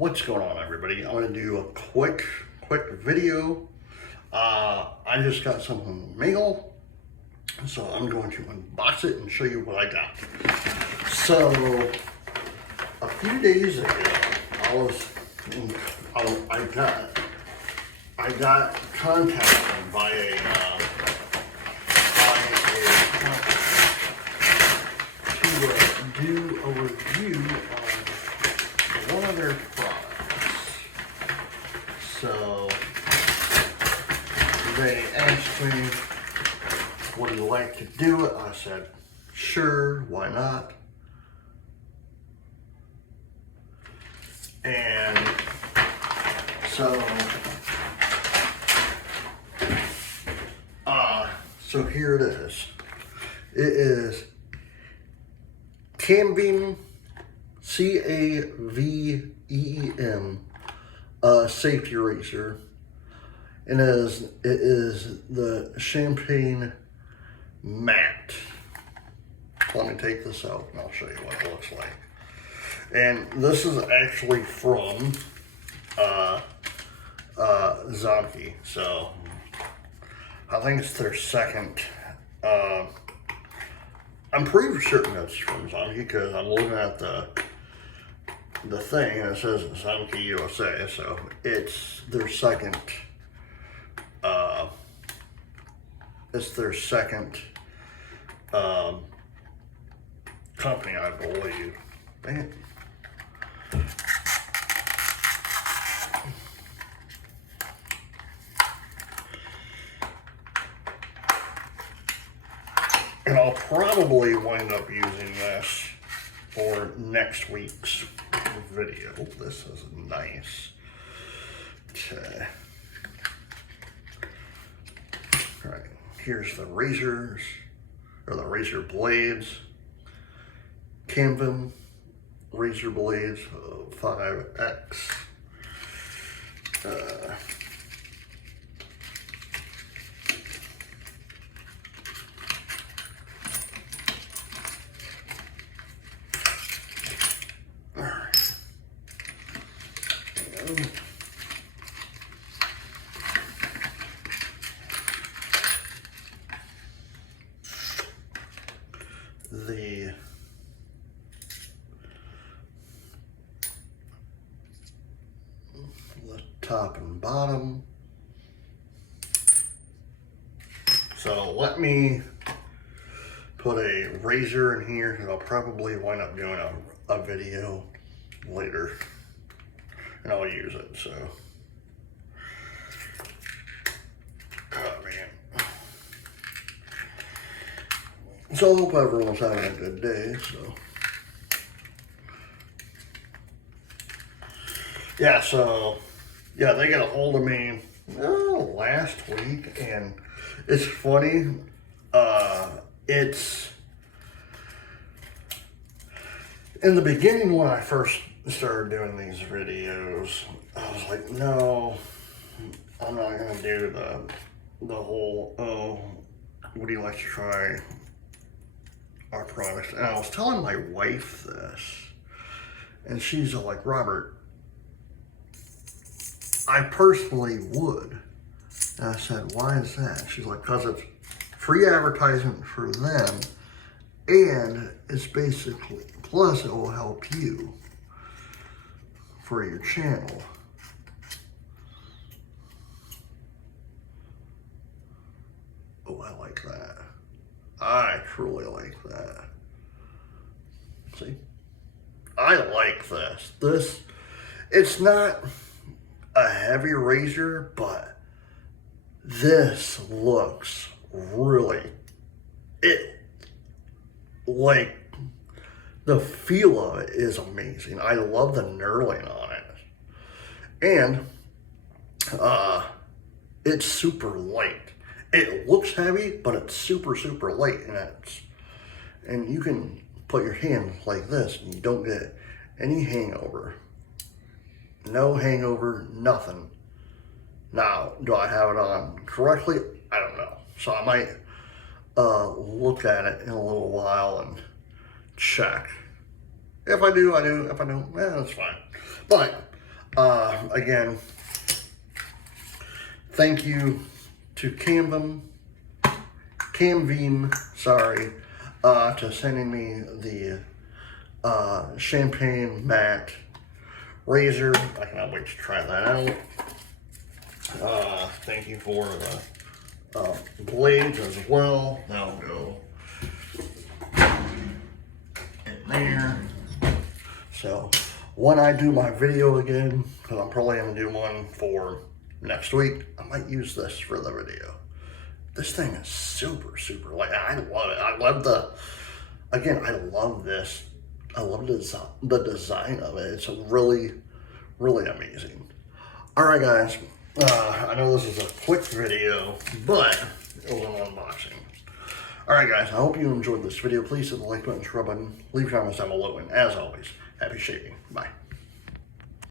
What's going on, everybody? I'm gonna do a quick video. I just got something in the mail, so I'm going to unbox it and show you what I got. So a few days ago, I got contacted by a to do a review on one of their products. So they asked me, would you like to do it? I said, sure, why not? And so here it is. It is Caveem, C-A-V-E-E-M, safety razor, and it is the champagne matte. Let me take this out and I'll show you what it looks like. And this is actually from Caveem, so I think it's their second. I'm pretty certain it's from Caveem because I'm looking at the thing and it says Caveem USA, so it's their second. It's their second company, I believe. Dang it. And I'll probably wind up using this for next week's video. This is nice. Okay. All right, here's the razors, or the razor blades. Caveem razor blades 5X. The top and bottom. So let me put a razor in here, and I'll probably wind up doing a video later, and I'll use it. So, oh man. So I hope everyone's having a good day. So. Yeah, so, yeah, they got a hold of me last week, and it's funny, it's, in the beginning when I first started doing these videos, I was like, no, I'm not going to do the whole, would you like to try our products? And I was telling my wife this, and she's like, Robert, I personally would. And I said, why is that? She's like, because it's free advertisement for them, and it's basically, plus it will help you for your channel. Oh, I like that. I truly like that. See? I like this. It's not a heavy razor, but this looks really, like, the feel of it is amazing. I love the knurling on it. And it's super light. It looks heavy, but it's super light, and you can put your hand like this and you don't get any hangover. No hangover, nothing. Now, do I have it on correctly? I don't know. So I might look at it in a little while and check. If I do, I do. If I don't, that's fine. But Again, thank you to Caveem, sorry, to sending me the champagne matte razor. I cannot wait to try that out. Thank you for the blades as well. That'll go in there. So when I do my video again, because I'm probably going to do one for next week, I might use this for the video. This thing is super, super light. I love it. I love again, I love this. I love the design of it. It's really, really amazing. All right, guys. I know this is a quick video, but it was an unboxing. All right, guys. I hope you enjoyed this video. Please hit the like button, subscribe button, leave comments down below, and as always, happy shaping. Bye.